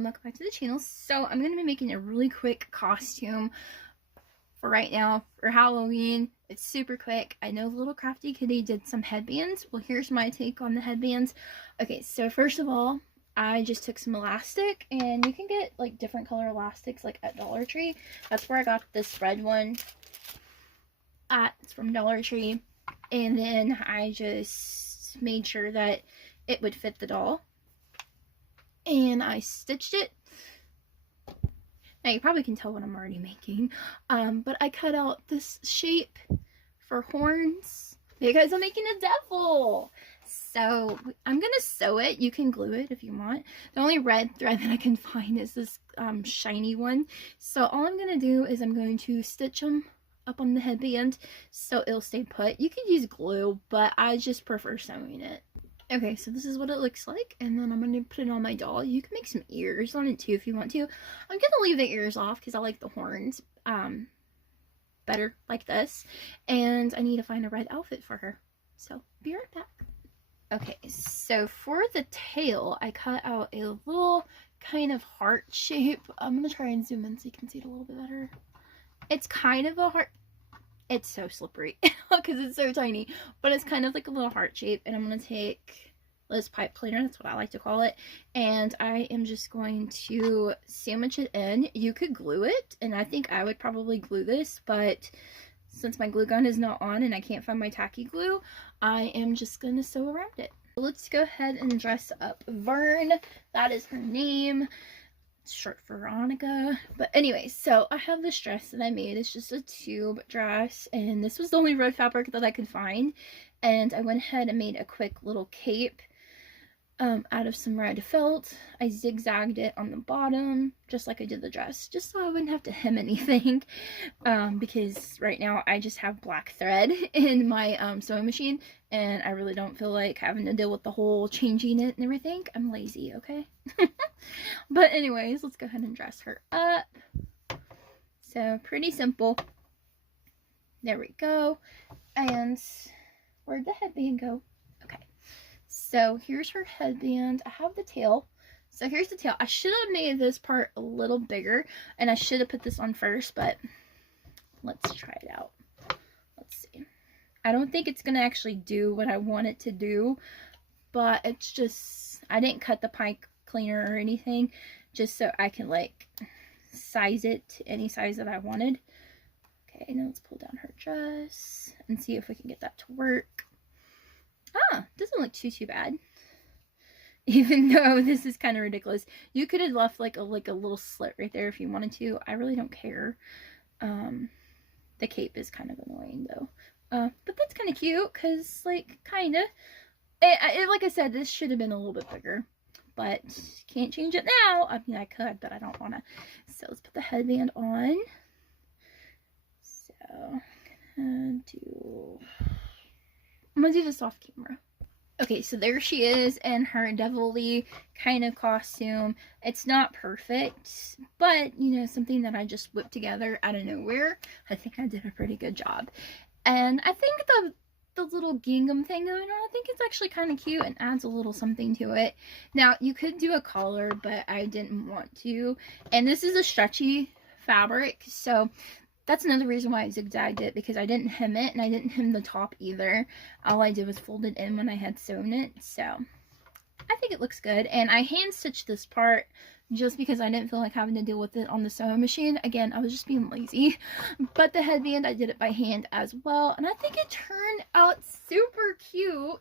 Welcome back to the channel. So I'm going to be making a really quick costume for right now for Halloween. It's super quick. I know Little Crafty Kitty did some headbands. Well, here's my take on the headbands. Okay, so first of all, I just took some elastic, and you can get like different color elastics like at Dollar Tree. That's where I got this red one it's from Dollar Tree. And then I just made sure that it would fit the doll. And I stitched it. Now you probably can tell what I'm already making, but I cut out this shape for horns because I'm making a devil. So I'm gonna sew it. You can glue it if you want. The only red thread that I can find is this shiny one. So all I'm gonna do is I'm going to stitch them up on the headband so it'll stay put. You could use glue, but I just prefer sewing it. Okay, so this is what it looks like, and then I'm going to put it on my doll. You can make some ears on it too if you want to. I'm going to leave the ears off because I like the horns better like this, and I need to find a red outfit for her. So, be right back. Okay, so for the tail, I cut out a little kind of heart shape. I'm going to try and zoom in so you can see it a little bit better. It's kind of a heart. It's so slippery because it's so tiny, but it's kind of like a little heart shape. And I'm going to take this pipe cleaner, that's what I like to call it, and I am just going to sandwich it in. You could glue it, and I think I would probably glue this, but since my glue gun is not on and I can't find my tacky glue, I am just going to sew around it. Let's go ahead and dress up Vern. That is her name. Short for Veronica. But anyway, so I have this dress that I made. It's just a tube dress, and this was the only red fabric that I could find, and I went ahead and made a quick little cape out of some red felt. I zigzagged it on the bottom just like I did the dress, just so I wouldn't have to hem anything, because right now I just have black thread in my sewing machine, and I really don't feel like having to deal with the whole changing it and everything. I'm lazy, okay? But anyways, let's go ahead and dress her up. So pretty simple. There we go. And where'd the headband go? Okay, so here's her headband. I have the tail. So here's the tail. I should have made this part a little bigger, and I should have put this on first, but let's try it out. Let's see. I don't think it's gonna actually do what I want it to do, but it's just, I didn't cut the pipe cleaner or anything, just so I can like size it to any size that I wanted. Okay, now let's pull down her dress and see if we can get that to work. Doesn't look too bad, even though this is kind of ridiculous. You could have left like a little slit right there if you wanted to. I really don't care. The cape is kind of annoying though, but that's kind of cute because like kind of like I said, this should have been a little bit bigger, but can't change it now. I mean, I could, but I don't want to. So let's put the headband on. So I'm gonna do this off camera. Okay, so there she is in her devilly kind of costume. It's not perfect, but you know, something that I just whipped together out of nowhere. I think I did a pretty good job. And I think the little gingham thing going on, I think it's actually kind of cute and adds a little something to it. Now, you could do a collar, but I didn't want to. And this is a stretchy fabric, so that's another reason why I zigzagged it, because I didn't hem it, and I didn't hem the top either. All I did was fold it in when I had sewn it, so I think it looks good. And I hand stitched this part just because I didn't feel like having to deal with it on the sewing machine. Again, I was just being lazy. But the headband, I did it by hand as well, and I think it turned out super cute.